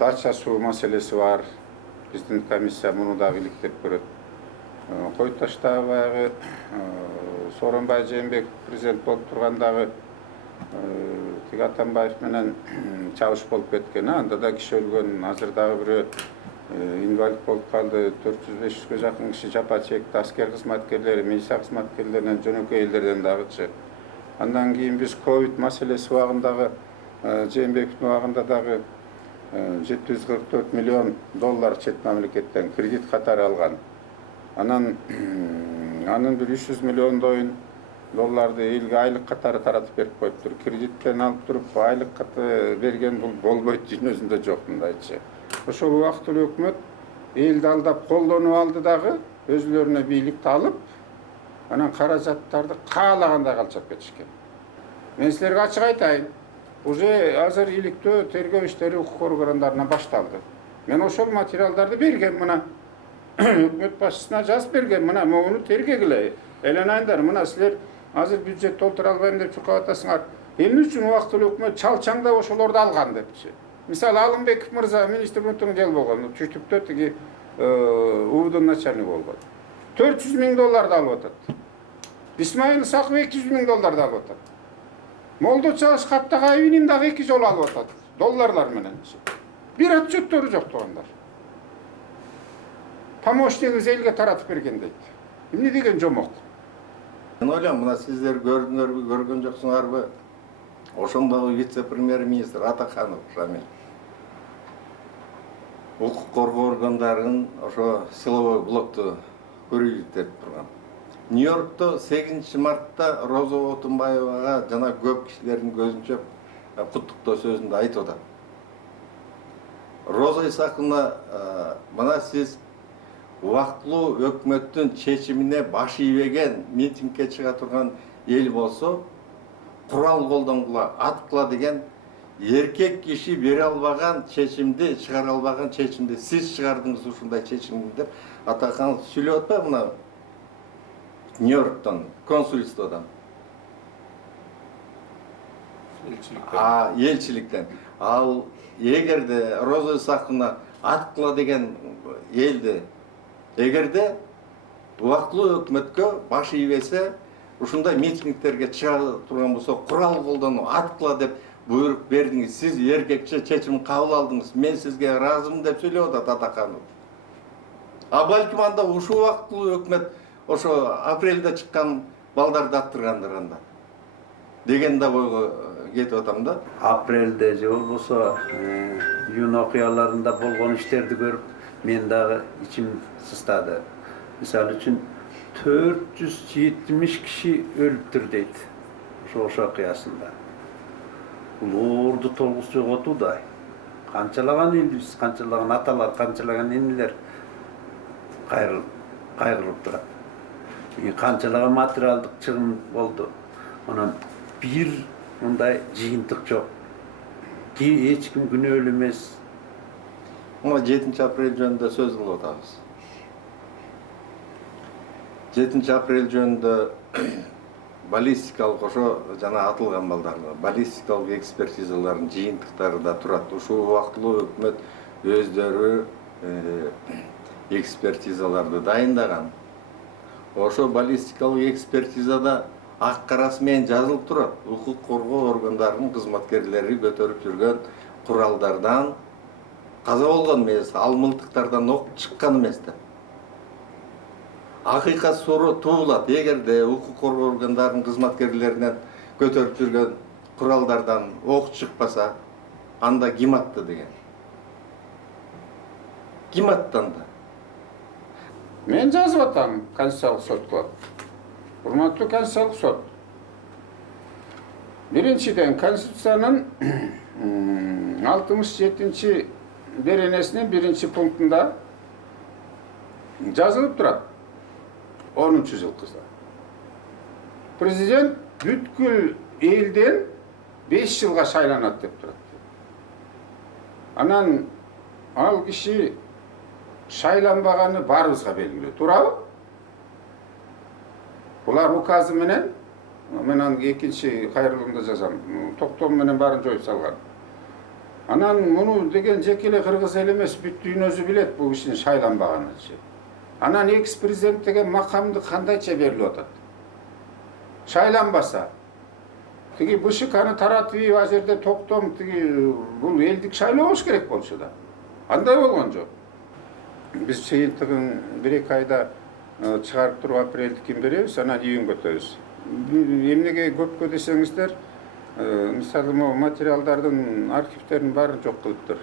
дача суу маселеси бар. Биздин комиссия муну дагы иликтеп көрөт. Кой таштагы баягы Сооронбай Жээнбеков президент болуп тургандагы тиги Атамбаев менен чабыш болуп кеткен. Анда да киши өлгөн, азыр дагы бирөө инвалид болуп калды. 400-500га жакын киши жапа чекти. Аскер кызматкерлери, милиция кызматкерлеринен, жөнөкөй элдерден дагычы. Андан кийин биз ковид маселеси убагындагы Жээнбековдун убагында дагы $744 миллион чет мамлекеттен кредит катары алган. Анын бир $300 миллиондойун элге айлык катары таратып берип коюптур. Кредиттен алып туруп айлык каты берген бул болбойт, дүйнөсүндө жок мындайчы. Ошол убактылуу өкмөт элди алдап колдонуп алды дагы, өзүлөрүнө бийликти алып, анан каражаттарды каалагандай калчап кетишкен. Мен силерге ачык айтайын, уже азыр иликтөө тергөө иштери укук органдарынан башталды. Мен ошол материалдарды берген мына өкмөт башчысына жазып берген, мына муну тергегиле. Эленайындар, мына силер азыр бюджет толтура албайм деп чуркап атасыңар. Эмне үчүн убактылуу өкмөт чалчаңдап ошолорду алган депчи. Мисалы Алымбеков мырза министр муттуң жел болгон, Чүчтүктө тиги УВДнын начальниги болгон. $400 миң алып атат. Исмаил Исаков $200 миң алып атат. Молдо Чалыш Каттагай Иним дагы 2 жолу алып атат. Долларлар менен. Бир отчеттору жок тугандар. Помощниги элге таратып берген дейт. Эмне деген жомок? Мен ойлойм, мына сиздер көрдүңөрбү, көргөн жоксуңарбы? Ошондогу вице-премьер-министр Атаханов Шамиль. Укук коргоо органдарын ошо силовой блокту көрүйлүк деп турган. Нью-Йоркто 8 мартта Роза Отунбаевага жана көп кишилердин көзүнчө куттуктоо сөзүндө айтып атат. Роза Исаковна, мына сиз убактылуу өкмөттүн чечимине баш ийбеген, митингге чыга турган эл болсо, курал колдонгула, аткыла деген эркек киши бере албаган чечимди, чыгара албаган чечимди сиз чыгардыңыз ушундай чечимди деп Атаханов сүйлөп атпайбы мына Нью-Йорктон, консульстводон. Элчиликтен. Ал эгерде Роза Исаковна аткыла деген элди эгерде убактылуу өкмөткө баш ийбесе, ушундай митингтерге чыга турган болсо, курал колдонуу, аткыла деп буйрук бердиңиз, сиз эркекче чечим кабыл алдыңыз, мен сизге ыраазымын деп сүйлөп атат Атаханов. Балким анда ушул убактылуу өкмөт ошо апрелде чыккан балдарды аттыргандыр анда деген да ойго кетип атам да. Апрелде же болбосо июнь окуяларында болгон иштерди көрүп мен дагы ичим сыстады. Мисалы үчүн 470 киши өлүптүр дейт ошо окуясында. Бул уурду толгус жоготуу да. Канчалаган элибиз, канчалаган аталар, канчалаган энелер кайгырып турат. Канчалаган материалдык чыгым болду. Анан бир мындай жыйынтык жок. Эч ким күнөөлүү эмес. Мына 7 апрель жөнүндө сөз кылып атабыз. 7 апрель жөнүндө баллистикалык ошо жана атылган балдарды баллистикалык экспертизалардын жыйынтыктары да турат. Ушул убактылуу өкмөт өздөрү экспертизаларды дайындаган. Ошо баллистикалык экспертизада ак карасы менен жазылып турат. Укук коргоо органдарынын кызматкерлери көтөрүп жүргөн куралдардан каза болгон эмес, ал мылтыктардан ок чыккан эмес деп. Акыйкат суроо туулат. Эгерде укук коргоо органдарынын кызматкерлеринен көтөрүп жүргөн куралдардан ок чыкпаса, анда ким атты деген. Ким аттанды? Мен жазып атам Конституциялык сотко. Урматтуу Конституциялык сот. Биринчиден, Конституциянын 67-чи беренесинин 1-чи пунктунда жазылып турат. 10-чу жылкыда. Президент бүткүл элден 5 жылга шайланат деп турат. Анан ал киши шайланбаганы баарыбызга белгилүү, туурабы? Булар указы менен, мен анын 2-чи кайрылымда жазам, токтом менен баарын жоюп салган. Анан муну деген жеке эле кыргыз эл эмес, бүт дүйнөсү билет бул кишинин шайланбаганын. Анан экс-президент деген макамды кандайча берилип атат? Шайланбаса, тиги БШКны таратып, ал жерде токтом тиги бул элдик шайлоо болуш керек болчу да. Андай болгон жок. Биз чыйынтыгын 1-2 айда чыгарып туруп апрелдикин беребиз, анан июнга өтөбүз. Эмнеге көпкө десеңиздер, мисалы могу материалдардын архивтерин баарын жок кылыптыр.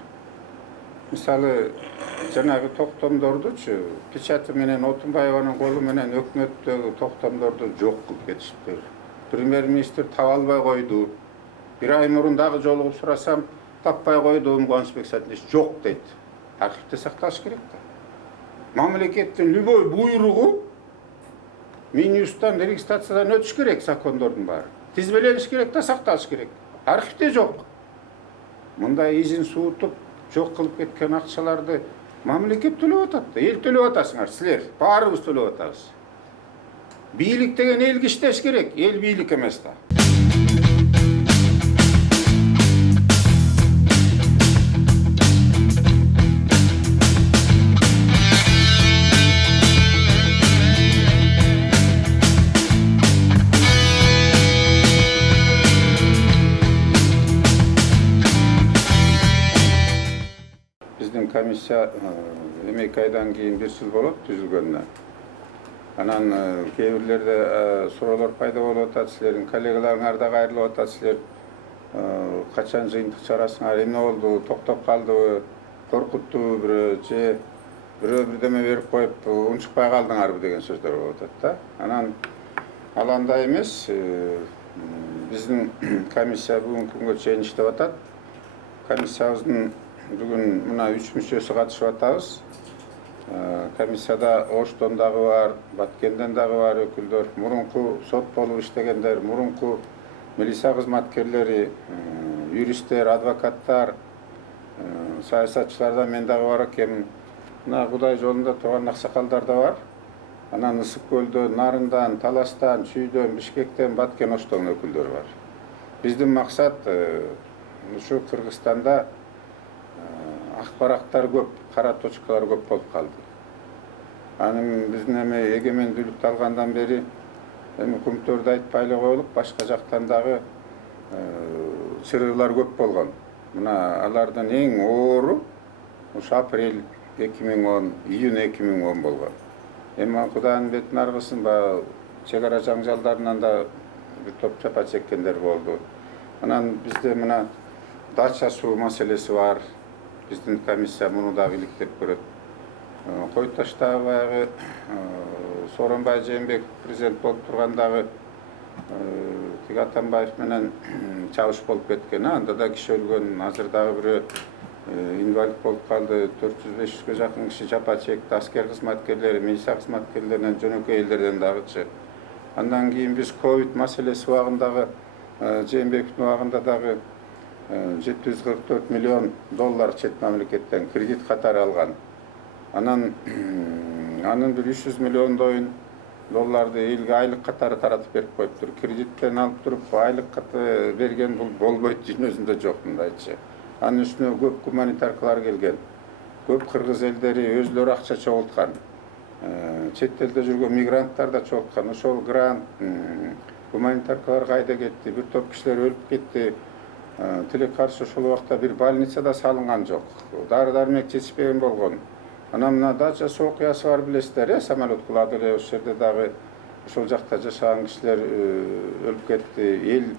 Мисалы жанагы токтомдордучу печати менен Отунбаеванын колу менен өкмөттөгү токтомдорду жок кылып кетишиптир. Премьер-министр таба албай койду. Бир ай мурун дагы жолугуп сурасам, таппай койдум, Кубанычбек Сатинович жок дейт. Архивде сакталыш керек да. Мамлекеттин любой буйругу Минюстан, регистрациядан өтүш керек, закондордун баары. Тизбелениш керек да, сакталыш керек. Архивде жок. Мындай изин суутуп, жок кылып кеткен акчаларды мамлекет төлөп атат да. Эл төлөп атасыңар, силер баарыбыз төлөп атабыз. Бийлик деген элге иштеш керек, эл бийлик эмес да. Биздин комиссия 2 айдан кийин 1 жыл болот түзүлгөнүнө. Анан кээ бирлерде суроолор пайда болуп атат, силердин коллегаларыңар да кайрылып атат, силер качан жыйынтык чыгарасыңар, эмне болду, токтоп калдыбы, коркуттубу бирөө, же бирөө бирдеме берип коюп унчукпай калдыңарбы деген сөздөр болуп атат да. Анан ал андай эмес, биздин комиссия бүгүнкү күнгө чейин иштеп атат. Комиссиябыздын бүгүн мына 3 мүчөсү катышып атабыз. Комиссияда Оштон дагы бар, Баткенден дагы бар өкүлдөр, мурунку сот болуп иштегендер, мурунку милиция кызматкерлери, юристтер, адвокаттар, саясатчылардан мен дагы бар экенмин. Мына Кудай жолунда турган аксакалдар да бар. Анан Ысык көлдөн, Нарындан, Таластан, Чүйдөн, Бишкектен, Баткен, Оштон өкүлдөрү бар. Биздин максат ушу Кыргызстанда акпараттар көп, кара точкалар көп болуп калды. Анын биздин эми эгемендүүлүктү алгандан бери эми көмтөрдү айтпай эле коелук, башка жактан дагы чырыылар көп болгон. Мына алардын эң оору ушу апрель 2010, июнь 2010 болгон. Эми Куданын бетин аргысын, баягы чек ара жаңжалдарынан да бир топ жапа чеккендер болду. Анан бизде мына дача суу маселеси бар. Биздин комиссия муну дагы иликтеп көрөт. Кой Таштагы баягы Сооронбай Жээнбеков президент болуп тургандагы тиги Атамбаев менен чабыш болуп кеткен. Анда да киши өлгөн, азыр дагы бирөө инвалид болуп калды. 400-500га жакын киши жапа чекти, аскер кызматкерлери, милиция кызматкерлеринен, жөнөкөй элдерден дагычы. Андан кийин биз ковид маселеси убагындагы Жээнбековдун убагында дагы $744 миллион чет мамлекеттен кредит катары алган. Анын бир $300 миллиондойун элге айлык катары таратып берип коюптур. Кредиттен алып туруп айлык каты берген бул болбойт, дүйнөсүндө жок мындайчы. Анын үстүнө көп гуманитаркалар келген. Көп кыргыз элдери өзлөрү акча чогулткан. Чет элде жүргөн мигранттар да чогулткан. Ошол грант, гуманитаркалар кайда кетти? Бир топ кишилер өлүп кетти. Тилек каршы ошол убакта бир больницада салынган жок. Дары дармек жетишпеген болгон. Анан мына дача суу окуясы бар билесиздер, самолет кулады эле, ошол жерде дагы ошол жакта жашаган кишилер өлүп кетти. Элге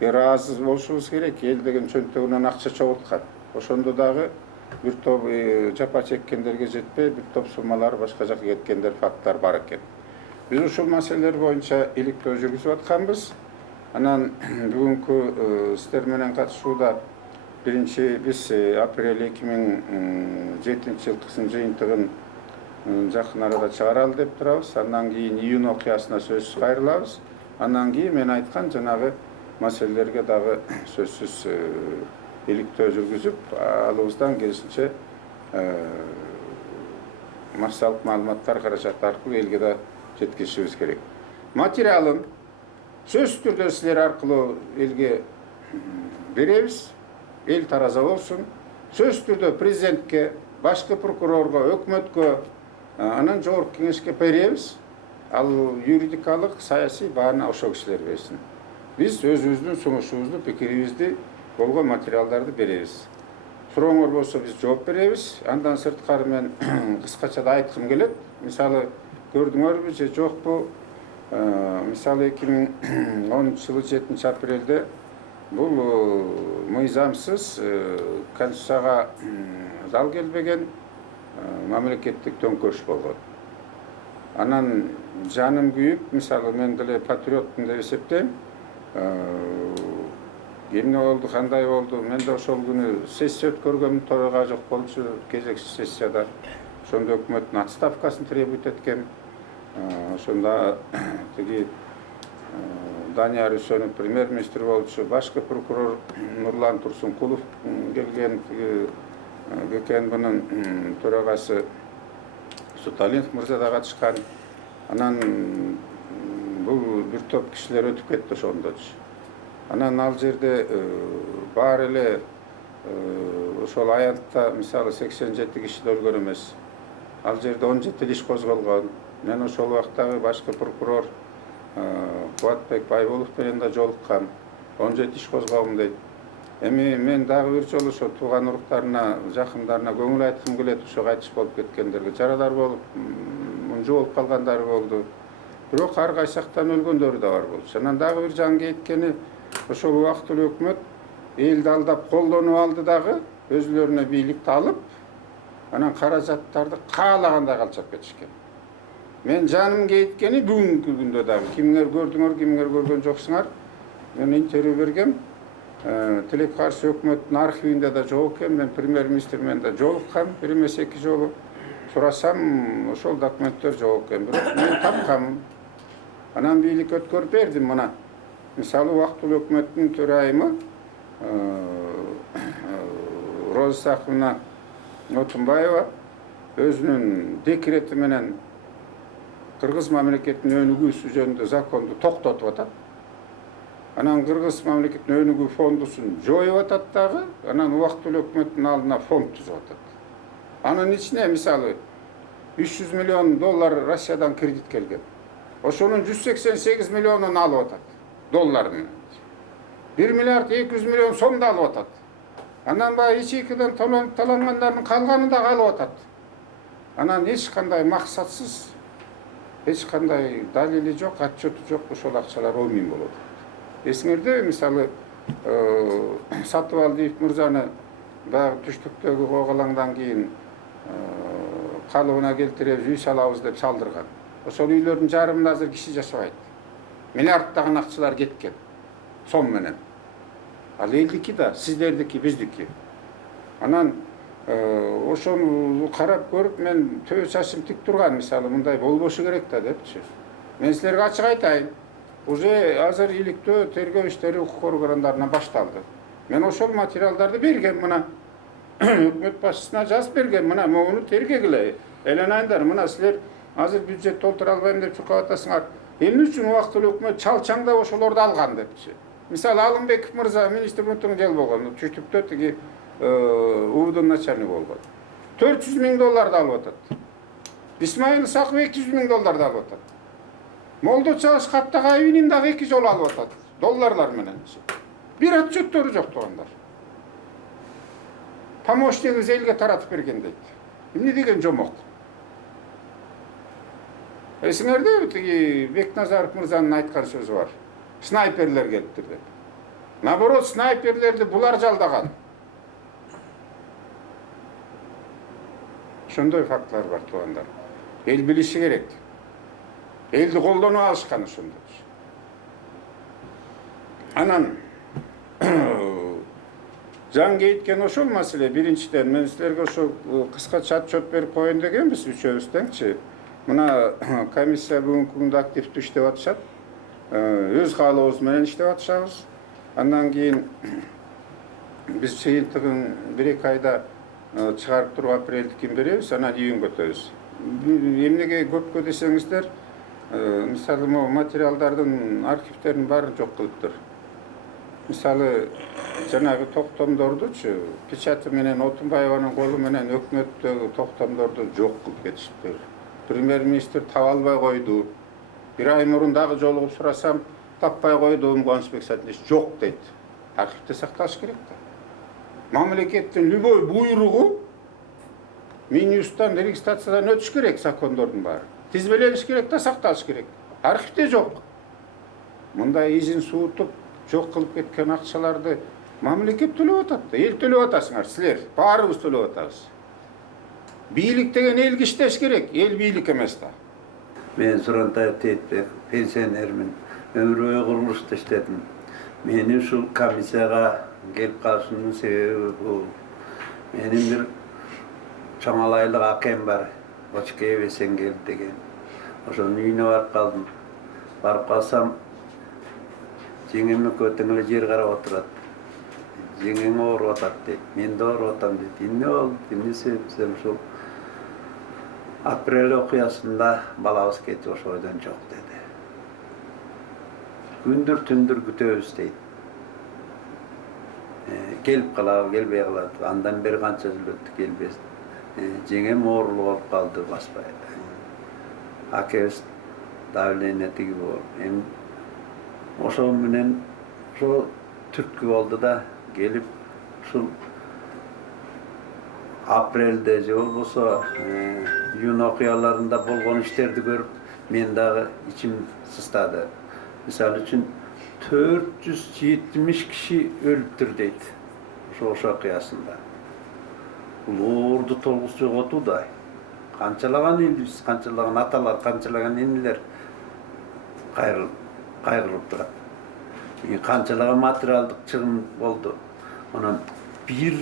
ыраазы болушубуз керек. Эл деген чөнтөгүнөн акча чогулткан. Ошондо дагы бир топ жапа чеккендерге жетпей, бир топ суммалар башка жака кеткендер факттар бар экен. Биз ушул маселелер боюнча иликтөө жүргүзүп атканбыз. Анан бүгүнкү сиздер менен катышууда биринчи биз апрель 2007 жылкысынын жыйынтыгын жакын арада чыгаралы деп турабыз. Андан кийин июнь окуясына сөзсүз кайрылабыз. Андан кийин мен айткан жанагы маселелерге дагы сөзсүз иликтөө жүргүзүп, алыбыздан келишинче массалык маалыматтар каражаты аркылуу элге да жеткизишибиз керек. Материалын сөзсүз түрдө силер аркылуу элге беребиз. эл тараза болсун. Сөз түрдө президентке, башкы прокурорго, өкмөткө, анан жогорку кеңешке беребиз. Ал юридикалык, саясий бааны ошол кишилер берсин. Биз өзүбүздүн сунушубузду, пикирибизди, болгон материалдарды беребиз. Сурооңор болсо биз жооп беребиз. Андан сырткары мен кыскача да айткым келет. Мисалы көрдүңөрбү же жокпу? Мисалы 2010 жылы 7 апрелде бул мыйзамсыз Конституцияга дал келбеген мамлекеттик төңкөрүш болгон. Анан жаным күйүп, мисалы мен деле патриотмун деп эсептейм. Эмне болду, кандай болду? Мен да ошол күнү сессия өткөргөм, төрага жок болчу, кезекчи сессияда. Ошондо өкмөттүн отставкасын требует эткем. Ошондо тиги Данияр Үсөнов премьер-министр болчу, башкы прокурор Нурлан Турсункулов келген, ГКНБнын төрагасы Суталинов мырза да катышкан. Анан бул бир топ кишилер өтүп кетти ошондочу. Анан ал жерде баары эле ошол аянтта мисалы 87 киши өлгөн эмес. Ал жерде 17 иш козголгон. Мен ошол убактагы башкы прокурор Кубатбек Байболов менен да жолуккам. 17 иш козгогом дейт. Эми мен дагы бир жолу ошо тууган уруктарына, жакындарына көңүл айткым келет, ошо кайтыш болуп кеткендерге. Жарадар болуп, мунжу болуп калгандары болду. Бирок ар кайсактан өлгөндөрү да бар болчу. Анан дагы бир жан кеткени ошол убактылуу өкмөт элди алдап колдонуп алды дагы, өзүлөрүнө бийликти алып, анан каражаттарды каалагандай калчап кетишкен. Мен жаным кеткени бүгүнкү күндө дагы кимдер көрдүңөр, кимдер көргөн жоксуңар. Мен интервью бергем. Тилекке каршы өкмөттүн архивинде да жок экен. Мен премьер-министр менен да жолуккам, бир эмес эки жолу. Сурасам, ошол документтер жок экен. Бирок мен тапкам. Анан бийлик өткөрүп бердим мына. Мисалы убактылуу өкмөттүн төрайымы Роза Саховна Отунбаева өзүнүн декрети менен Кыргыз мамлекетинин өнүгүүсү жөнүндө законду токтотуп атат. Анан Кыргыз мамлекетинин өнүгүү фондусун жоюп атат дагы, анан убактылуу өкмөттүн алдына фонд түзүп атат. Анын ичине мисалы 300 миллион доллар Россиядан кредит келген. Ошонун 188 миллионун алып атат долларын. 1 миллиард 200 миллион сом да алып атат. Анан баягы ичекеден талангандардын калганы да алып атат. Анан эч кандай максатсыз, эч кандай далили жок, отчету жок ошол акчалар обмен болот. Эсиңерде мисалы Сатыбалдиев мырзаны баягы түштүктөгү когалаңдан кийин калыбына келтирип үй салабыз деп салдырган. Ошол үйлөрдүн жарымында азыр киши жашабайт. Миллиарддаган акчалар кеткен сом менен. Ал элдики да, сиздердики, биздики. Анан ошону карап көрүп мен төбө чачым тик турган, мисалы мындай болбошу керек да депчи. Мен силерге ачык айтайын. Уже азыр иликтөө тергөө иштери укук органдарынан башталды. Мен ошол материалдарды бергем мына. Өкмөт башчысына жазып бергем, мына могуну тергегиле. Эленайындар, мына силер азыр бюджет толтура албайм деп чуркап атасыңар. Эмне үчүн убактылуу өкмөт чалчаңдап ошолорду алган депчи. Мисалы Алымбеков мырза министр муntun жыл болгон, түштүктө тиги УВДнын начальниги болгон. 400 миң долларды алып атат. Исмаил Исаков 200 миң долларды алып атат. Молдо Чагыш Каттагаевдин дагы 2 жолу алып атат. Долларлар менен. Бир отчеттору жок тугандар. Помощнигиз элге таратып берген дейт. Эмне деген жомок? Эсиңерде тиги Бекназаров мырзанын айткан сөзү бар. Снайперлер келиптир деп. Наоборот, снайперлерди булар жалдаган. Ошондой фактылар бар тугандар. Эл билиши керек. Элди колдонуп алышкан ошондой. Анан жан кейткен ошол маселе. Биринчиден мен силерге ошо кыскача отчет берип коеюн дегенбиз үчөөбүз теңчи. Мына комиссия бүгүнкү күндө активдүү иштеп атышат. Өз каалообуз менен иштеп атышабыз. Андан кийин биз жыйынтыгын 1-2 айда чыгарып туруп апрелдикин беребиз, анан июнга өтөбүз. Эмнеге көпкө десеңиздер, мисалы материалдардын архивтерин баарын жок кылыптыр. Мисалы, жанагы токтомдордучу печати менен Отунбаеванын колу менен өкмөттөгү токтомдорду жок кылып кетишиптир. Премьер-министр таба албай койду. Бир ай мурун дагы жолугуп сурасам, таппай койду Кубанычбек Сатинович жок дейт. Архивде сакталыш керек да. Мамлекеттин любой буйругу Минюстан, регистрациядан өтүш керек, закондордун баары. Тизмелениш керек да, сакталыш керек. Архивде жок. Мындай изин суутуп, жок кылып кеткен акчаларды мамлекет төлөп атат да. Эл төлөп атасыңар, силер баарыбыз төлөп атабыз. Бийлик деген элге иштеш керек, эл бийлик эмес да. Мен Сурантаев Тетбек, пенсионермин. Өмүр бою курулушта иштедим. Мени ушул комиссияга келип калышымдын себеби бул. Менин бир чоңалайлык акем бар, Очкеев Эсенгел деген. Ошонун үйүнө барып калдым. Барып калсам, жеңем экөөтөң эле жер карап отурат. Жеңең ооруп атат дейт. Мен да ооруп атам дейт. Эмне болду? Эмне себеп? Ушул апрель окуясында балабыз кетип ошойдон жок деди. Күндүр түндүр күтөбүз дейт. Келип калабы, келбей калат. Андан бери канча жыл өттү, келбес. Жеңем оорулуу болуп калды, баспай. Акебиз давление тиги болуп. Эми ошол менен ошо түрткү болду да, келип ушул апрелде же болбосо июнь окуяларында болгон иштерди көрүп, мен дагы ичим сыстады. Мисалы үчүн 470 киши өлүптүр дейт ошо окуясында. Бул уурду толгус жоготуу да. Канчалаган элибиз, канчалаган аталар, канчалаган энелер кайгырып турат. Канчалаган материалдык чыгым болду. Анан бир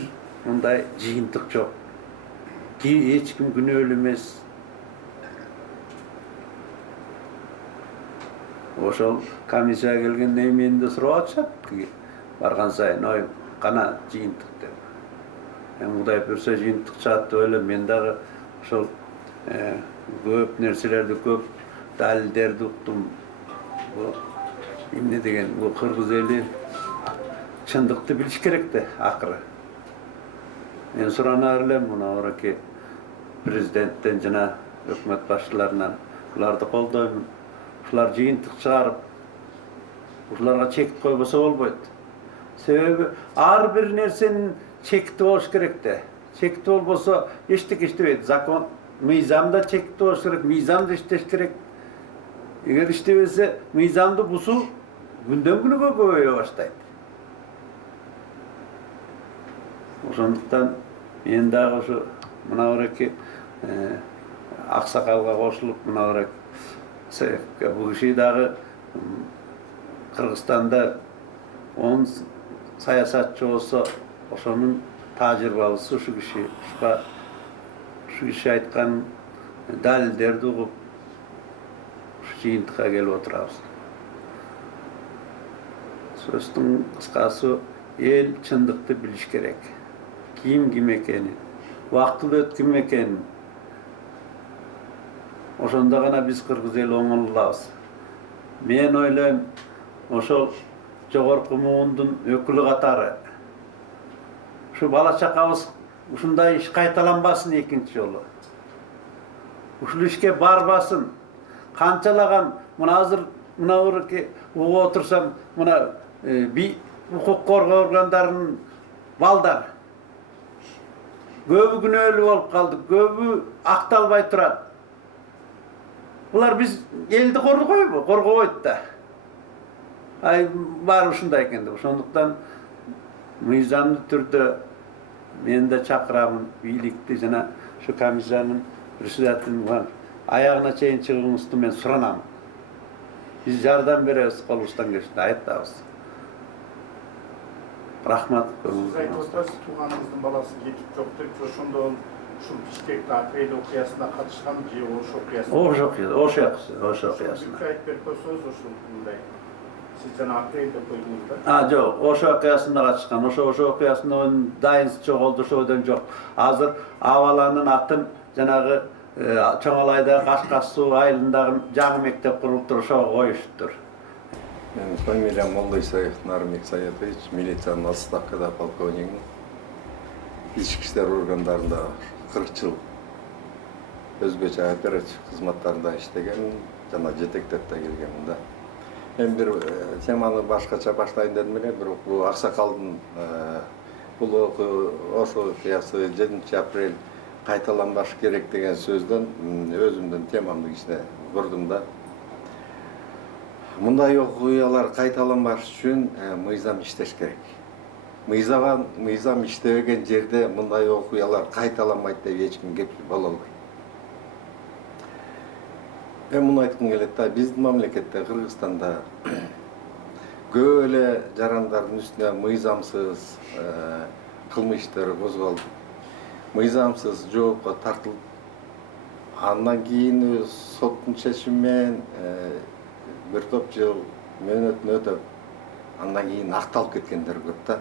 мындай жыйынтык жок. Эч ким күнөөлүү эмес. Ошол комиссияга келгенде мени да сурап атышат. Барган сайын, ой, кана жыйынтык деп. Кудай буйрса жыйынтык чыгат деп ойлойм. Мен дагы ошол көп нерселерди, көп далилдерди уктум. Эмне деген, бул кыргыз эли чындыкты билиш керек да, акыры. Мен суранаар элем мына оракей президенттен жана өкмөт башчыларынан буларды колдоймун. Ушулар жыйынтык чыгарып, ушуларга чек койбосо болбойт. Себеби ар бир нерсенин чекти болуш керек да. Чекти болбосо эчтеке иштебейт. Закон, мыйзамда чекти болуш керек, мыйзамда иштеш керек. Эгер иштебесе, мыйзамды бузуу күндөн күнүгө көбөйө баштайт. Ошондуктан мен дагы ошо мына оракей аксакалга кошулуп, мына оракей бул киши дагы Кыргызстанда 10 саясатчы болсо, ошонун тажрыйбалысы ушу киши. Ушу киши айткан далилдерди угуп, ушу жыйынтыкка келип отурабыз. Сөздүн кыскасы, эл чындыкты билиш керек. Ким экенин, убактылуу өткөн экенин. Ошондо гана биз кыргыз эли оңолулабыз. Мен ойлойм, ошол жогорку муундун өкүлү катары ушу бала чакабыз ушундай иш кайталанбасын экинчи жолу. Ушул ишке барбасын. Канчалаган мына азыр мына оракей угуп отурсам, мына укук коргоо органдарынын балдар көбү күнөөлүү болуп калды, көбү акталбай турат. Булар биз элди коргойбу? Коргобойт да. Ай баары ушундай экен деп. Ошондуктан мыйзамдуу түрдө мен да чакырамын бийликти жана ушу комиссиянын председателин аягына чейин чыгууңузду мен суранам. Биз жардам беребиз, колубуздан келишинче айыптабыз. Рахмат. Сиз айтып отурасыз, тууганыңыздын баласы кетип жок деп, ошондо ушул Бишкекте апрель окуясына катышкан же Ош окуясына? Ош окуясына. Бир айтып берип койсоңуз ушул мындай. Сиз жана апрель деп койдуңуз да? Жок, Ош окуясына катышкан. Ош окуясында дайынсы жоголду, ошодон жок. Азыр Абаланын атын жанагы Чоңалайдагы Кашкас суу айылындагы жаңы мектеп курулуптур, ошого коюшуптур. Менин фамилиям Молдоисаев Нарымбек Саятович, милициянын отставкада полковнигимин. Ички иштер органдарында 40 жыл өзгөчө оператив кызматтарында иштеген, жана жетектеп да келгенмин да. Мен бир теманы башкача баштайын дедим эле, бирок бул аксакалдын бул ошо окуясы 7 апрель кайталанбаш керек деген сөздөн өзүмдүн темамды кичине бурдум да. Мындай окуялар кайталанбаш үчүн мыйзам иштеш керек. Мыйзам иштебеген жерде мындай окуялар кайталанбайт деп эч ким кепил боло албайт. Мен муну айткым келет да, биздин мамлекетте, Кыргызстанда көп эле жарандардын үстүнө мыйзамсыз кылмыш иштери козголуп, мыйзамсыз жоопко тартылып, андан кийин соттун чечими менен бир топ жыл мөөнөтүн өтөп, андан кийин акталып кеткендер көп да.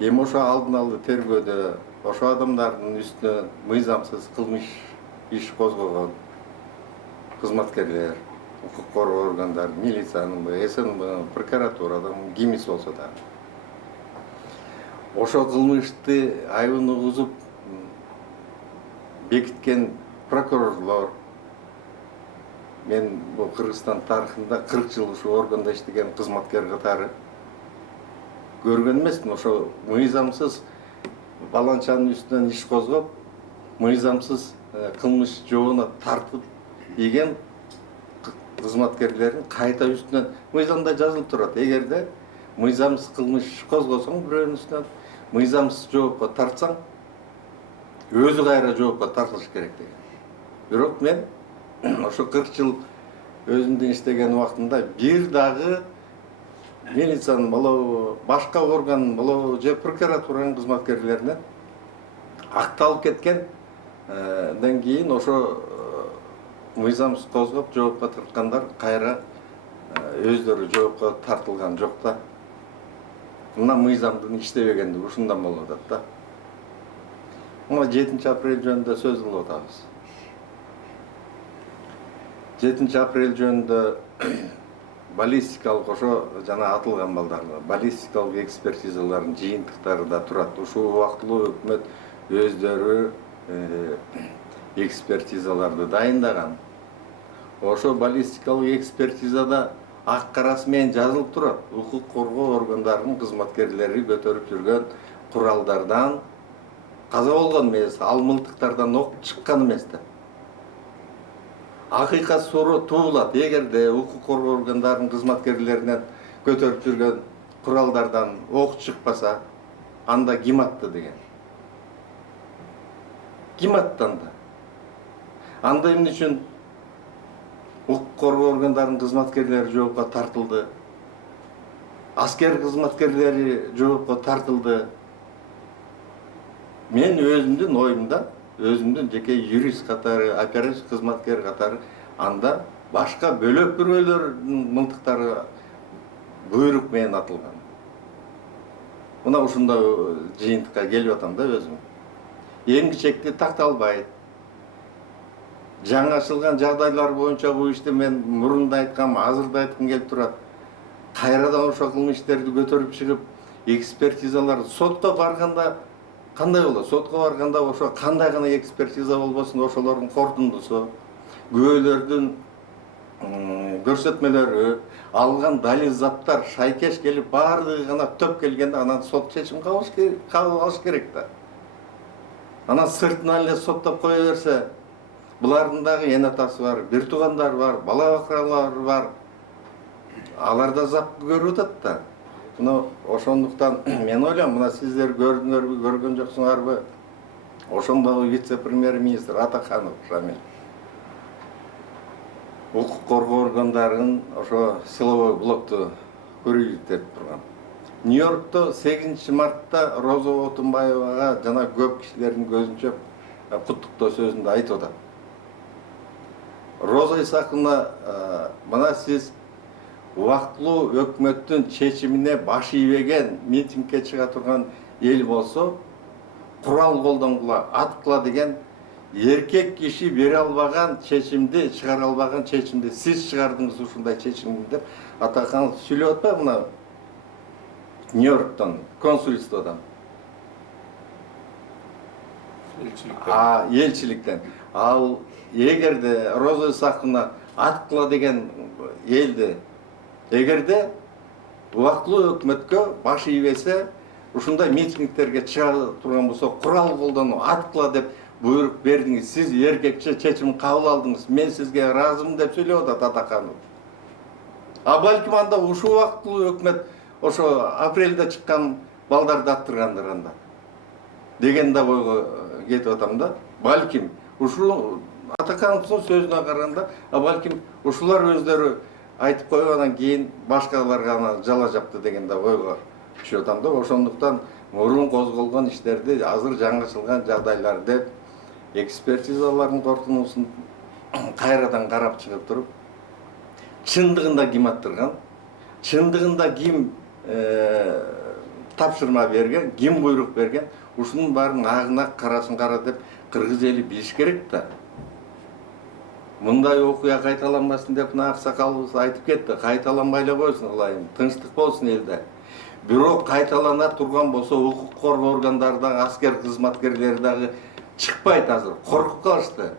Эми ошо алдын алы тергөөдө ошо адамдардын үстүнө мыйзамсыз кылмыш иш козгогон кызматкерлер, укук коргоо органдары, милициянын, СНБ, прокуратурадан кимиси болсо да. Ошо кылмышты айыбын угузуп бекиткен прокурорлор, мен бул Кыргызстан тарыхында 40 жыл ушу органда иштеген кызматкер катары көргөн эмесмин. Ошо мыйзамсыз баланчанын үстүнөн иш козгоп, мыйзамсыз кылмыш жообуна тартып ийген кызматкерлердин кайта үстүнөн мыйзамда жазылып турат. Эгерде мыйзамсыз кылмыш козгосоң бирөөнүн үстүнөн, мыйзамсыз жоопко тартсаң, өзү кайра жоопко тартылыш керек деген. Бирок мен ошо 40 жыл өзүмдүн иштеген убактымда бир дагы милициянын болобу, башка органдын болобу, же прокуратуранын кызматкерлеринен акталып кеткенден кийин ошо мыйзамсыз козгоп жоопко тарткандар кайра өздөрү жоопко тартылган жок да. Мына мыйзамдын иштебегендиги ушундан болуп атат да. Мына 7 апрель жөнүндө сөз кылып атабыз. 7 апрель жөнүндө баллистикалык ошо жана атылган балдарды баллистикалык экспертизалардын жыйынтыктары да турат. Ушул убактылуу өкмөт өздөрү экспертизаларды дайындаган. Ошо баллистикалык экспертизада ак карасы менен жазылып турат. Укук коргоо органдарынын кызматкерлери көтөрүп жүргөн куралдардан каза болгон эмес, ал мылтыктардан ок чыккан эмес да. Акыйкат суроо туулат. Эгерде укук коргоо органдарынын кызматкерлеринен көтөрүп жүргөн куралдардан ок чыкпаса, анда ким атты деген. Ким аттанды? Анда эмне үчүн укук коргоо органдарынын кызматкерлери жоопко тартылды? Аскер кызматкерлери жоопко тартылды? Мен өзүмдүн оюмда, өзүмдүн жеке юрист катары, оператив кызматкер катары, анда башка бөлөк бирөөлөрдүн мылтыктары буйрук менен атылган. Мына ушундай жыйынтыкка келип атам да өзүм. Эмгичекти такталбайт. Жаңы ачылган жагдайлар боюнча бул ишти мен мурунда айткам, азырда айткым келип турат. Кайрадан ошол кылмыш иштерди көтөрүп чыгып, экспертизалар сотко барганда кандай болот? Сотко барганда ошо кандай гана экспертиза болбосун, ошолордун корутундусу, күбөлөрдүн көрсөтмөлөрү, алган далил заттар шайкеш келип, баардыгы гана төп келгенде анан сот чечим кабыл алыш керек да. Анан сыртынан эле соттоп кое берсе, булардын дагы эн атасы бар, бир туугандары бар, бала бакыралары бар. Алар да зап көрүп атат да. Мына ошондуктан мен ойлойм, мына сиздер көрдүңөрбү, көргөн жоксуңарбы? Ошондогу вице-премьер-министр Атаханов Шамиль укук коргоо органдарынын ошо силовой блокту көрүлүп турган. Нью-Йоркто 8 мартта Роза Отунбаевага жана көп кишилердин көзүнчө куттуктоо сөзүндө айтып атат. Роза Исаковна, мына сиз убактылуу өкмөттүн чечимине баш ийбеген, митингге чыга турган эл болсо, курал колдонгула, аткыла деген еркек киши бере албаган чечимди, чыгара албаган чечимди сиз чыгардыңыз ушундай чечимди деп Атаканов сүйлөп атпайбы мына Нью-Йорктон, консульстводан. Елчиликтен. Ал эгерде Роза Исаковна аткыла деген элди эгерде убактылуу өкмөткө баш ийбесе ушундай митингтерге чыга турган болсо курал колдонуу аткыла деп буйрук бердиңиз. Сиз эркекче чечим кабыл алдыңыз. Мен сизге ыраазымын деп сүйлөп атат Атаканов. А балким анда ушул убактылуу өкмөт ошо апрелде чыккан балдарды аттыргандыр анда. Деген да ойго кетип атам да. Балким ушул Атакановдун сөзүнө караганда, балким ушулар өздөрү айтып койгондон кийин башкаларга аны жала жапты деген да ойго түшүп атам да. Ошондуктан мурун козголгон иштерди азыр жаңычылган жагдайлар деп экспертизалардын корутундусун кайрадан карап чыгып туруп, чындыгында ким аттырган, чындыгында ким тапшырма берген, ким буйрук берген, ушунун баарын агына карасын кара деп кыргыз эли билиш керек да. Мындай окуя кайталанбасын деп мына аксакалыбыз айтып кетти. Кайталанбай эле койсун ылайым, тынчтык болсун элде. Бирок кайталана турган болсо укук коргоо органдары дагы, аскер кызматкерлери дагы чыкпайт азыр. Коркуп калышты.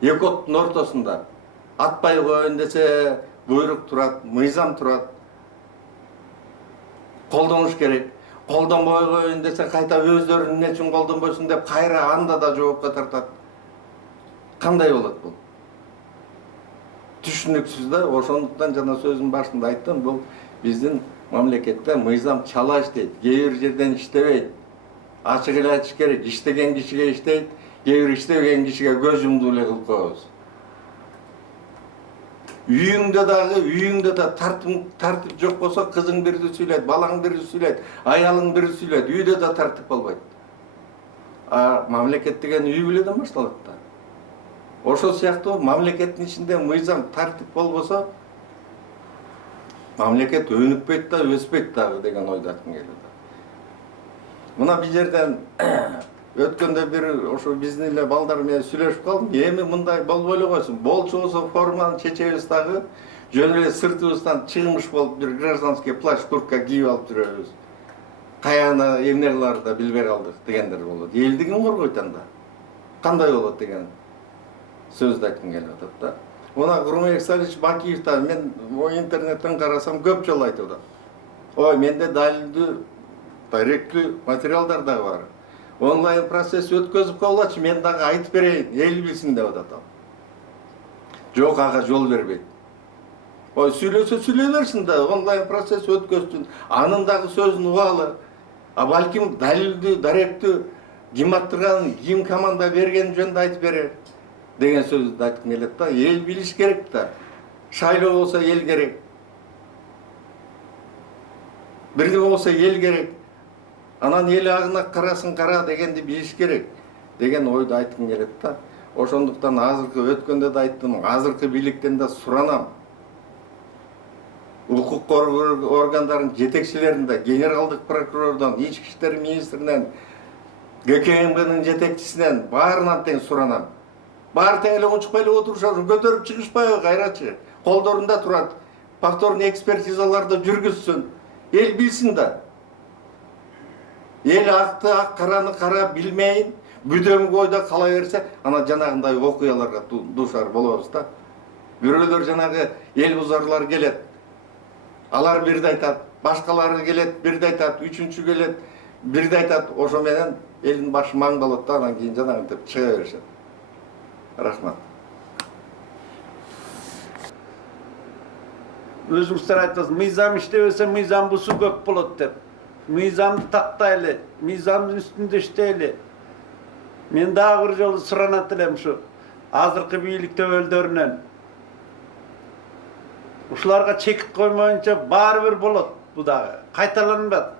Эки оттун ортосунда атпай коеюн десе буйрук турат, мыйзам турат. Колдонуш керек. Колдонбой коеюн десе кайта өздөрү эмне үчүн колдонбойсун деп кайра анда да жоопко тартат. Кандай болот бул? Түшүнүксүз да. Ошондуктан жана сөзүн башында айттым, бул биздин мамлекетте мыйзам чала иштейт, кээ бир жерден иштебейт. Ачык эле айтыш керек, иштеген кишиге иштейт, кээ бир иштебеген кишиге көз жумду эле кылып коебуз. Үйүңдө да тартип жок болсо, кызың бирди сүйлөйт, балаң бирди сүйлөйт, аялың бирди сүйлөйт, үйдө да тартип болбойт. А мамлекет деген үй бүлөдөн башталат да. Ошол сыяктуу мамлекеттин ичинде мыйзам тартип болбосо, мамлекет өнүкпөйт да, өспөйт дагы деген ойду айткым келет. Мына бир жерден өткөндө бир ошо биздин эле балдар менен сүйлөшүп калдым. Эми мындай болбой эле койсун. Болчу болсо форманы чечебиз дагы, жөн эле сыртыбыздан чыгмыш болуп бир гражданский плащ, куртка кийип алып жүрөбүз. Каяна эмне кыларды да билбей калдык дегендер болот. Элди ким коргойт анда? Кандай болот деген сөздү айткым келип атат да. Мына Курманбек Салич Бакиев да мен интернеттен карасам көп жолу айтып атат. Ой, менде далилдүү, директүү материалдар дагы бар. Онлайн процесс өткөзүп коелачы, мен дагы айтып берейин, эл билсин деп атат. Жок, ага жол бербейт. Ой, сүйлөсө сүйлөй берсин да, онлайн процесс өткөзсүн, анын дагы сөзүн угалы. А балким далилдүү, директүү ким аттырганын, ким команда бергенин жөнүндө айтып берер деген сөздү айткым келет да. Эл билиш керек да. Шайлоо болсо эл керек. Бирдеме болсо эл керек. Анан эл агына карасын кара дегенди билиш керек деген ойду айткым келет да. Ошондуктан азыркы өткөндө да айттым, азыркы бийликтен да суранам. Укук коргоо органдарынын жетекчилеринде, генералдык прокурордон, ички иштер министринен, ГКМБнын жетекчисинен баарынан тең суранам. Баары тең эле унчукпай эле отурушат, көтөрүп чыгышпайбы кайрачы? Колдорунда турат. Повторный экспертизаларды жүргүзсүн. Эл билсин да. Эл акты ак караны кара билмейин, бүдөмгө ойдо кала берсе, ана жанагындай окуяларга дуушар болобуз да. Бирөөлөр жанагы эл бузарлар келет. Алар бирди айтат, башкалары келет, бирди айтат, үчүнчү келет, бирди айтат. Ошо менен элдин башы маң болот да, анан кийин жанагынтип чыга беришет. Рахмат. Өзүңүздөр айтасыз, мыйзам иштебесе мыйзам бузуу көп болот деп. Мыйзамды тактайлы, мыйзамдын үстүндө иштейли. Мен дагы бир жолу суранат элем ушу азыркы бийлик төбөлдөрүнөн. Ушуларга чекит коймоюнча баары бир болот бу дагы. Кайталанбат.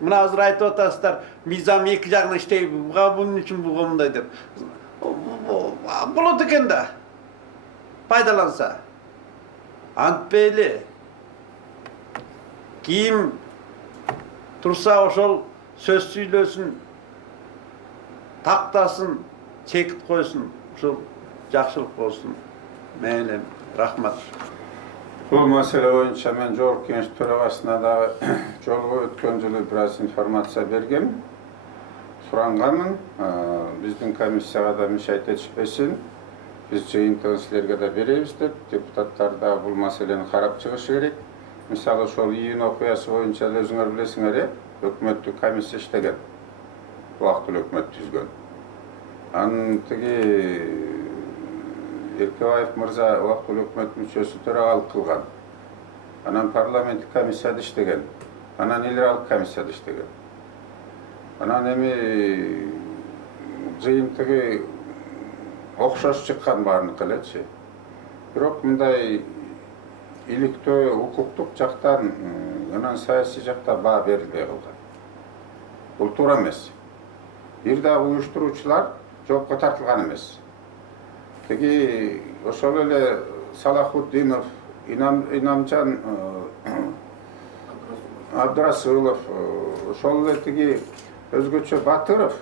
Мына азыр айтып атасыздар, мыйзам эки жагына иштейби, буга үчүн буга мындай деп. Болот экен да. Пайдаланса. Антпейли. Ким турса ошол сөз сүйлөсүн, тактасын, чекит койсун, ушул жакшылык болсун. Мейли, рахмат. Бұл мәселе бойынша мен жогорку кеңеш төрагасына да жолугуп өткөн жылы бир аз информация бергем. Суранганмын, биздин комиссияга да мишайт этишпесин, биз жыйынтыгын силерге да беребиз деп, депутаттар да бул маселени карап чыгышы керек. Мисалы ошол июнь окуясы боюнча өзүңөр билесиңер, өкмөттүк комиссия иштеген, убактылуу өкмөт түзгөн. Анын тиги Эркебаев мырза убактылуу өкмөт мүчөсү төрагалык кылган. Анан парламенттик комиссияда иштеген. Анан эл аралык комиссияда иштеген. Анан эми жыйынтыгы окшош чыккан баарыныкы элечи. Бирок мындай иликтөө укуктук жактан, анан саясий жакта баа берилбей калган. Бул туура эмес. Бир дагы уюштуруучулар жоопко тартылган эмес. Теги ошол эле Салахутдинов, Инамжан Абдрасылов, ошол эле тиги өзгөчө Батыров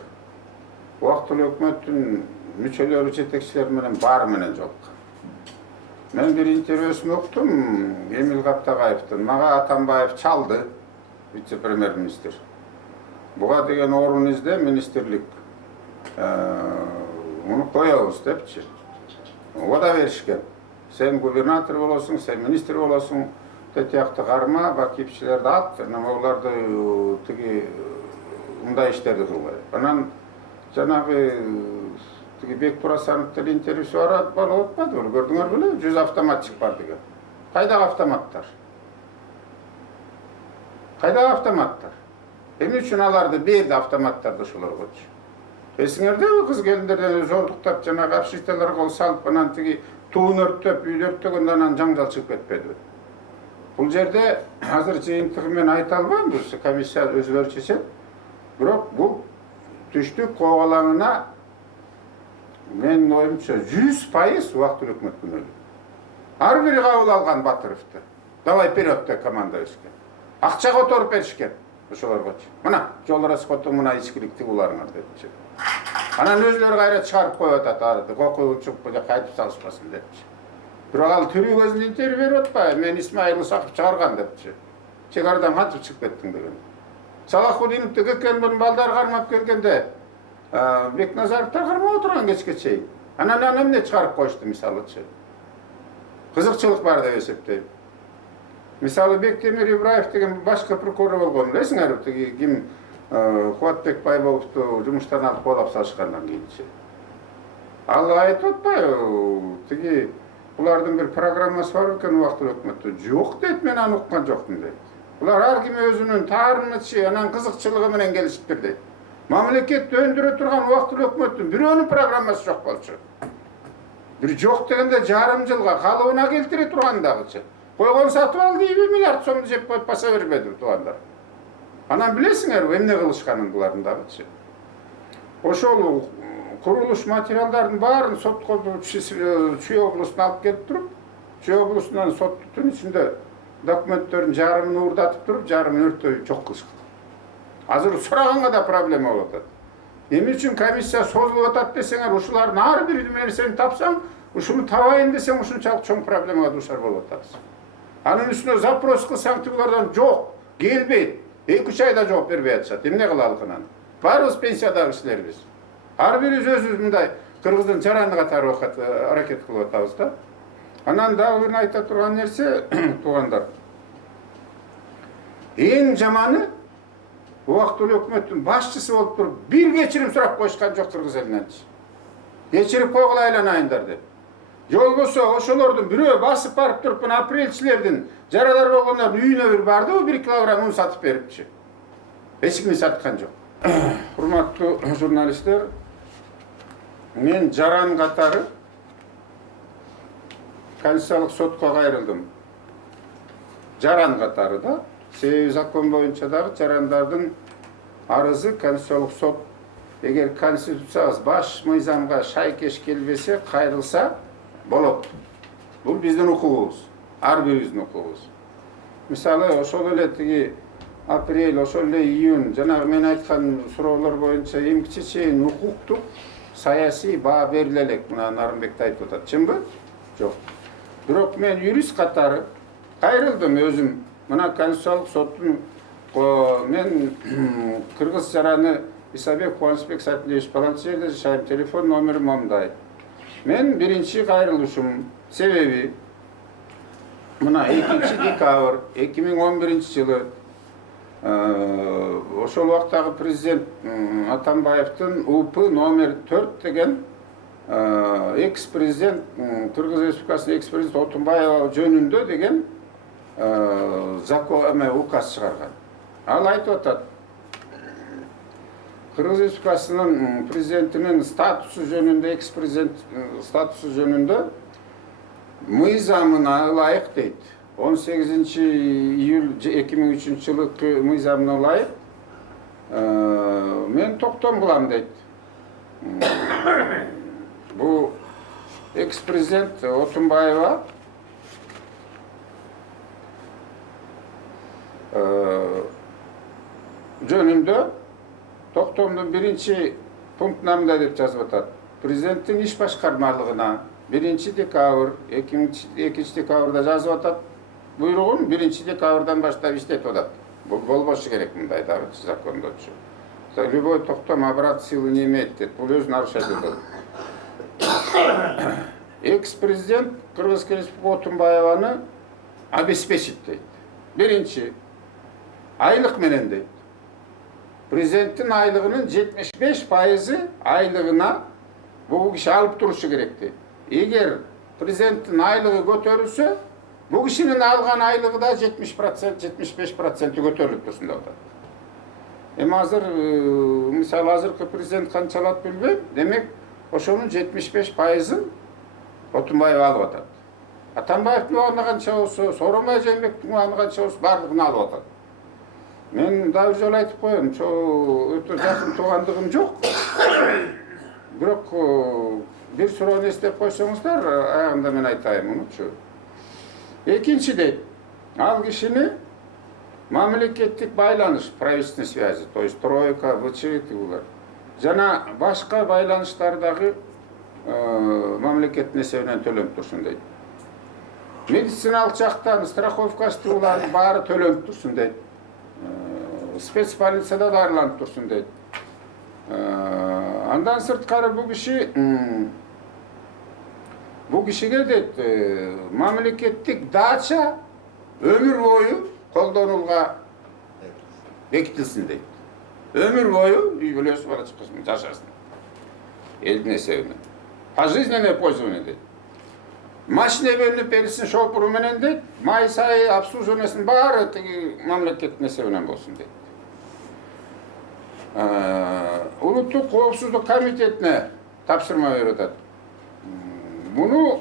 убактылуу өкмөттүн мүчөлөрү, жетекчилери менен баары менен жолуккан. Мен бир интервьюсун уктум Эмил Каптагаевдин. Мага Атамбаев чалды, вице-премьер-министр. Буга деген орун изде министрлик. Муну коебуз депчи. Ода беришкен. Сен губернатор болосуң, сен министр болосуң, тетиякты карма, бакипчилерди ат, оларды тиги мындай иштерди кылбай. Анан жанагы тиги Бек Турасановдун интервьюсу болуп атпады, көрдүңөр беле? 100 автоматчик бар деген. Кайдагы автоматтар? Кайдагы автоматтар? Эмне үчүн аларды берди автоматтарды ошолоргочу? Эсиңердеби кыз келиндерден зордуктап жанагы общежитияларга кол салып, анан тиги туун өрттөп, үйдү өрттөгөндө анан жаңжал чыгып кетпедиби? Бул жерде азыр жыйынтыгы мен айта албайм, бул комиссия өзүлөрү чечет. Бирок бул түштүк кобалаңына менин оюмча 100% убактылуу өкмөт күнөөлүү. Ар бири кабыл алган Батыровду. Давай вперед деп команда беришкен. Акча которуп беришкен ошолоргочу. Мына жол расходу мына ичкиликти буларыңар депчи. Анан өзлөрү кайра чыгарып коюп атат, арды кокуй чугуп кайтып салышпасын депчи. Бирок ал тирүү көзүн интервью берип атпайбы? Мен Исмаилды сакып чыгарган депчи. Чегарадан кантип чыгып кеттиң деген. Салахутдиновду кекенбин балдар кармап келгенде Бекназаровдор кармап отурган кечке чейин. Анан эмне чыгарып коюшту мисалычы? Кызыкчылык бар деп эсептейм. Мисалы Бектемир Ибраев деген башкы прокурор болгон, билесиңерби, тиги ким Кубатбек Байболовду жумуштан алып колап салышкандан кийинчи. Ал айтып атпайбы, тиги булардын бир программасы бар экен убактылуу өкмөттө. Жок дейт, мен аны уккан жокмун дейт. Булар ар ким өзүнүн таарынычы, анан кызыкчылыгы менен келишиптир дейт. Мамлекетти өндүрө турган убактылуу өкмөттүн бирөөнүн программасы жок болчу. Бир жок дегенде жарым жылга калыбына келтире турган дагычы. Койгон сатып алды 2 миллиард сомду жеп коюп баса бербеди туугандар. Анан билесиңерби эмне кылышканын булардын дагычы. Ошол курулуш материалдардын баарын сотко Чүй облусуна алып келип туруп, Чүй облусунан соттун ичинде документтөрдүн жарымын уурдатып туруп, жарымын өрттөй жок кылышкан. Азыр сураганга да проблема болуп атат. Эмне үчүн комиссия созулуп атат десеңер, ушулардын ар бир нерсени тапсаң, ушуну табайын десең, ушунчалык чоң проблемага дуушар болуп атабыз. Анын үстүнө запрос кылсаң, тигилерден жок, келбейт. 2-3 айда жооп бербей атышат. Эмне кылалык анан? Баарыбыз пенсиядагы кишилербиз. Ар бирибиз өзүбүз мындай кыргыздын жараны катары аракет кылып атабыз да. Анан дагы бир айта турган нерсе, туугандар. Эң жаманы убактылуу өкмөттүн башчысы болуп туруп, бир кечирим сурап коюшкан жок кыргыз элиненчи. Кечирип койгула айланайындар деп. Жолбосо ошолордун бирөө басып барып туруп, апрелчилердин жарадар болгондордун үйүнө бир барды, 1 килограмм un сатып берипчи. Эч ким саткан жок. Урматтуу журналисттер, мен жаран катары Конституциялык сотко кайрылдым. Жаран катары да, себеби закон боюнча дагы жарандардын арызы Конституциялык сот эгер конституцияга баш мыйзамга шайкеш келбесе, кайрылса болот. Бул биздин укугубуз, ар бирибиздин укугубуз. Мисалы, ошол эле тиги апрель, ошол эле июнь, жанагы мен айткан суроолор боюнча эмгиче чейин укуктук саясий баа бериле элек. Мына Нарымбек айтып атат. Чынбы? Жок. Бирок мен юрист катары кайрылдым өзүм. Мына Конституциялык соттун мен Кыргыз жараны Исабек Кубанычбек Сайтилевич баланчы жерде жашайм. Телефон номерим мындай. Мен биринчи кайрылышым себеби мына 2 декабрь 2011 жылы ошол убактагы президент Атамбаевдин УП номер 4 деген экс-президент Кыргыз Республикасынын экс-президент Отунбаева жөнүндө деген закон указ чыгарган. Ал айтып атат. Кыргыз Республикасынын президентинин статусу жөнүндө, экс-президент статусу жөнүндө мыйзамына ылайык дейт. 18 июль 2003 жылы мыйзамына ылайык мен токтом кылам дейт. Бул экс-президент Отунбаева жөнүндө токтомдун биринчи пунктуна мындай деп жазып атат. Президенттин иш башкармалыгына 1 декабрь 2 декабрда жазып атат. Буйругун 1 декабрдан баштап иштетип атат. Бул болбошу керек мындай дагы закондочу. Любой токтом обрат силы не имеет дейт. Бул өзү нарушать этет. Экс-президент Кыргызской Республикасы Отунбаеваны обеспечит дейт. Биринчи айлык менен дейт. Президенттин айлыгынын 75% айлыгына бул киши алып турушу керек дейт. Эгер президенттин айлыгы көтөрүлсө, бул кишинин алган айлыгы да 70%, 75% көтөрүлүп турсун деп атат. Эми азыр, мисалы азыркы президент канча алат билбейм. Демек, ошонун 75%-ын Отунбаев алып атат. Атамбаевдин убагында канча болсо, Сооронбай Жээнбектин убагында канча болсо, бардыгын алып атат. Мен да бир жолу айтып коем, өтө жакын туугандыгым жок. Бирок бир суроону эстеп койсоңуздар, аягында мен айтайын мунучу. Экинчи дейт, ал кишини мамлекеттик байланыш, правительственный связи, то есть тройка, ВЧ тигулар. Жана башка байланыштардагы мамлекеттин эсебинен төлөнүп турсун дейт. Медициналык жактан страховка тигулардын баары төлөнүп турсун дейт. Спецполицияда дарыланып турсун дейт. Андан сырткары бул кишиге дейт мамлекеттик дача өмүр бою колдонууга бекитилсин дейт. Өмүр бою үй бүлөсү бала чакасын жашасын. Элдин эсебинен. Пожизненное пользование дейт. Машина бөлүнүп берилсин шопуру менен дейт. Май сай обслуживаниесинин баары тиги мамлекеттин эсебинен болсун дейт. Улуттук коопсуздук комитетине тапшырма берип атат. Муну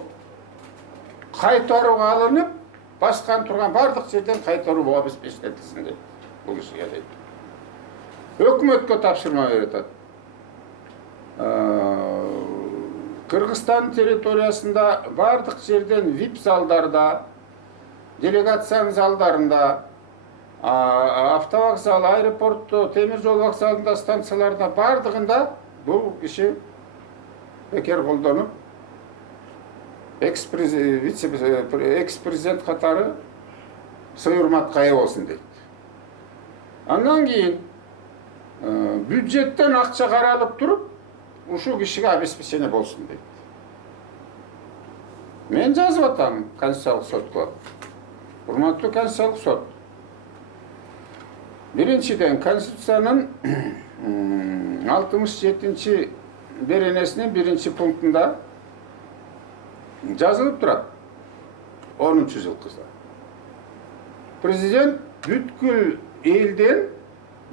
кайтарууга алынып, баскан турган бардык жерден кайтаруу обеспечитилсин дейт. Бул кишиге дейт. Өкмөткө тапшырма берип атат. Кыргызстан территориясында бардык жерден VIP залдарда, делегациянын залдарында, автовокзал, аэропортто, темир жол вокзалында, станцияларда бардыгында бул киши бекер колдонуп экс-президент катары сый-урматка ээ болсун дейт. Андан кийин бюджеттен акча каралып туруп, ушул кишиге обеспечение болсун дейт. Мен жазып атам Конституциялык сотко. Урматтуу Конституциялык сот. Биринчиден, Конституциянын 67-ci беренесинин 1-ci пунктунда жазылып турат. 10-cı жыл кыздар. Президент бүткүл элден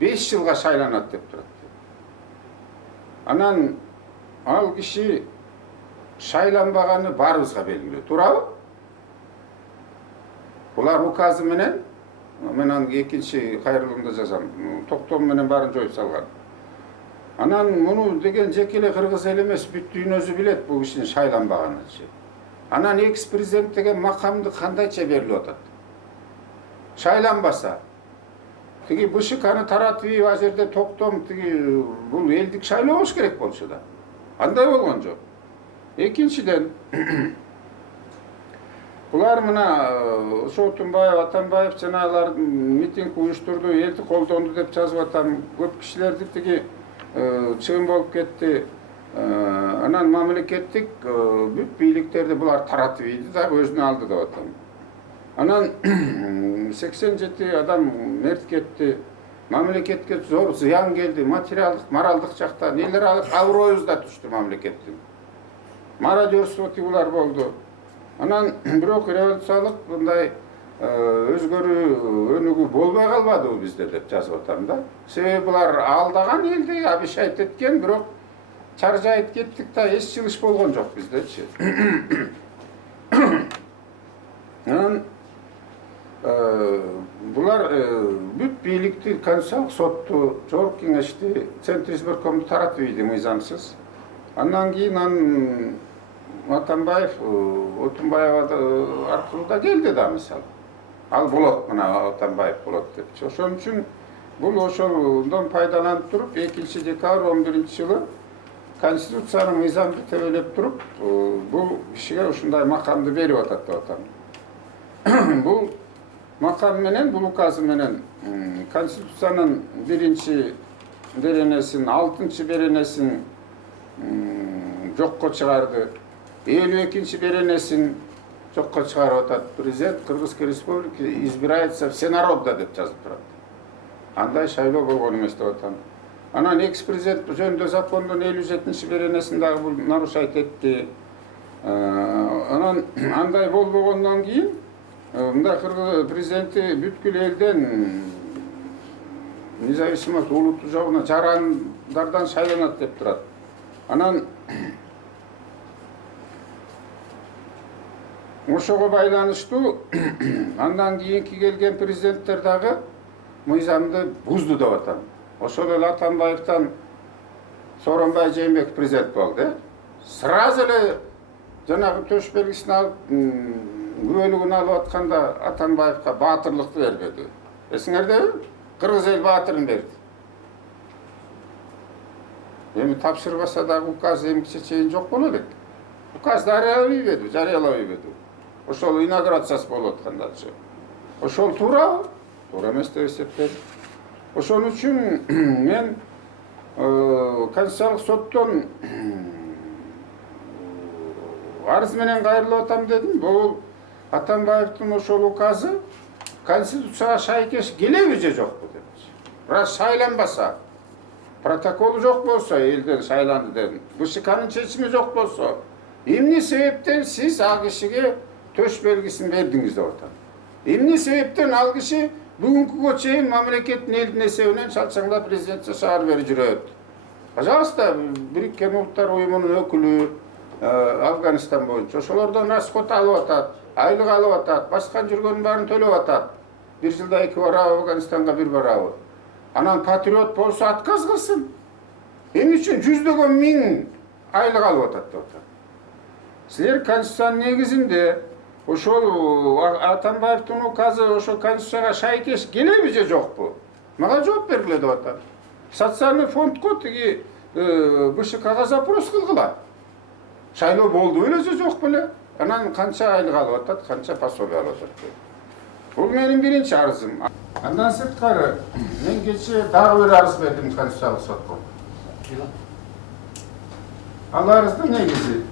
5 жылга шайланат деп турат. Анан ал киши шайланбаганы баарыбызга белгилүү. Туурабы? Булар указы менен, мен анын экинчи кайрылымда жазам, токтом менен баарын жоюп салган. Анан муну деген жеке эле кыргыз эл эмес, бүт дүйнөсү билет бул кишинин шайланбаганын. Анан экс-президент деген макамды кандайча берилип атат? Шайланбаса, тиги БШКны таратып ал жерде токтом тиги бул элдик шайлоо болуш керек болчу да. Андай болгон жок. Экинчиден, булар мына Отунбаев, Атамбаев жанагылар митинг уюштурду, элди колдонду деп жазып атам. Көп кишилерди тиги чыгым болуп кетти. Анан мамлекеттик бүт бийликтерди булар таратып ийди да өзүнө алды деп атам. Анан 87 адам мерт кетти. Мамлекетке зор зыян келди. Материалдык, моралдык жактан элер алып аброюбуз да түштү мамлекеттин. Мародерство тигулар болду. Анан бирок революциялык мындай өзгөрүү өнүгүү болбой калбадыбы бизде деп жазып атам да. Себеби булар алдаган элди обещать эткен, бирок чаржайып кеттик да эч чыгыш болгон жок биздечи. Анан булар бүт бийликти, Конституциялык сотту, Жогорку кеңешти, Центр избиркомду таратып ийди мыйзамсыз. Андан кийин Атамбаев, Отунбаев аркылуу да келди да мисалы. Ал болот, мына Атамбаев болот депчи. Ошон үчүн бул ошондон пайдаланып туруп 2 декабрь 11-жылы Конституциянын мыйзамды тебелеп туруп, бул кишиге ушундай макамды берип атат деп атам. Бул макам менен, бул указы менен Конституциянын 1 беренесин, 6 беренесин жокко чыгарды. 52 беренесин жокко чыгарып атат. Президент Кыргызской республики избирается всенародно деп жазып турат. Андай шайлоо болгон эмес деп атам. Анан экс-президент жөнүндө закондун 57 беренесин дагы бул нарушать этти. Анан андай болбогондон кийин мындай Кыргыз президенти бүткүл элден независимость улуттуу жогуна жарандардан шайланат деп турат. Анан ошого байланыштуу андан кийинки келген президенттер дагы мыйзамды бузду деп атам. Ошол эле Атамбаевтан Сооронбай Жээнбеков президент болду. Сразу эле жанагы төш белгисин алып, күбөлүгүн алып атканда Атамбаевка баатырлыкты бербеди. Эсиңердеби? Кыргыз эл баатырын берди. Эми тапшырбаса дагы указ эмки чечейин жок боло элек. Указ жарыялабай ийбеди. Ошол инаугурациясы болуп аткандачы. Ошол туурабы? Туура эмес деп эсептедим. Ошон үчүн мен Конституциялык соттон арыз менен кайрылып атам дедим. Бул Атамбаевдин ошол указы Конституцияга шайкеш келеби же жокпу депчи. Раз шайланбаса, протоколу жок болсо, элден шайланды дедим. БШКнын чечими жок болсо, эмне себептен сиз ал кишиге төш белгисин бердиңиз деп атам. Эмне себептен ал киши бүгүнкүгө чейин мамлекеттин элдин эсебинен шалчаңдап президентче шаар берип жүрөт. Пожалуйста, Бириккен Улуттар Уюмунун өкүлү Афганистан боюнча ошолордон расход алып атат, айлык алып атат, башка жүргөнүн баарын төлөп атат. 1 жылда 2 барабы Афганистанга 1 барабы. Анан патриот болсо отказ кылсын. Эмне үчүн жүздөгөн миң айлык алып атат деп атат. Силер Конституциянын негизинде ошол Атамбаевдин указы ошол Конституцияга шайкеш келеби же жокпу? Мага жооп бергиле деп атам. Социальный фондко тиги БШКга запрос кылгыла. Шайлоо болду беле же жок беле? Анан канча айлык алып атат, канча пособие алып атат. Бул менин биринчи арызым. Андан сырткары мен кечээ дагы бир арыз бердим Конституциялык сотко. Ал арыздын негизи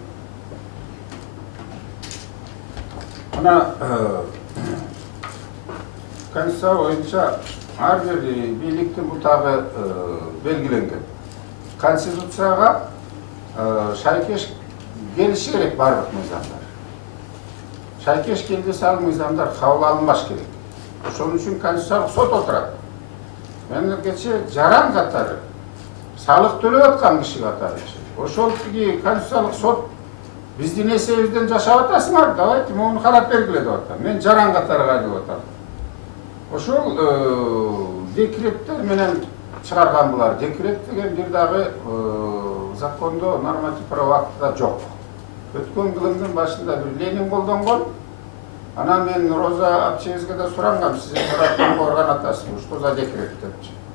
ана Конституция боюнча ар бир бийликтин бутагы белгиленген. Конституцияга шайкеш келиши керек бардык мыйзамдар. Шайкеш келбесе ал мыйзамдар кабыл алынбаш керек. Ошон үчүн Конституциялык сот отурат. Мен кечээ жаран катары салык төлөп аткан киши катары. Ошол тиги Конституциялык сот биздин эсебибизден жашап атасыңар, давайте муну карап бергиле деп атам. Мен жаран катары кайрылып атам. Ошол декреттер менен чыгарган булар. Декрет деген бир дагы закондо норматив право актыда жок. Өткөн кылымдын башында бир Ленин колдонгон. Анан мен Роза апчеңизге да сурангам, сиздин тараптан корган атасыз, что за декрет депчи.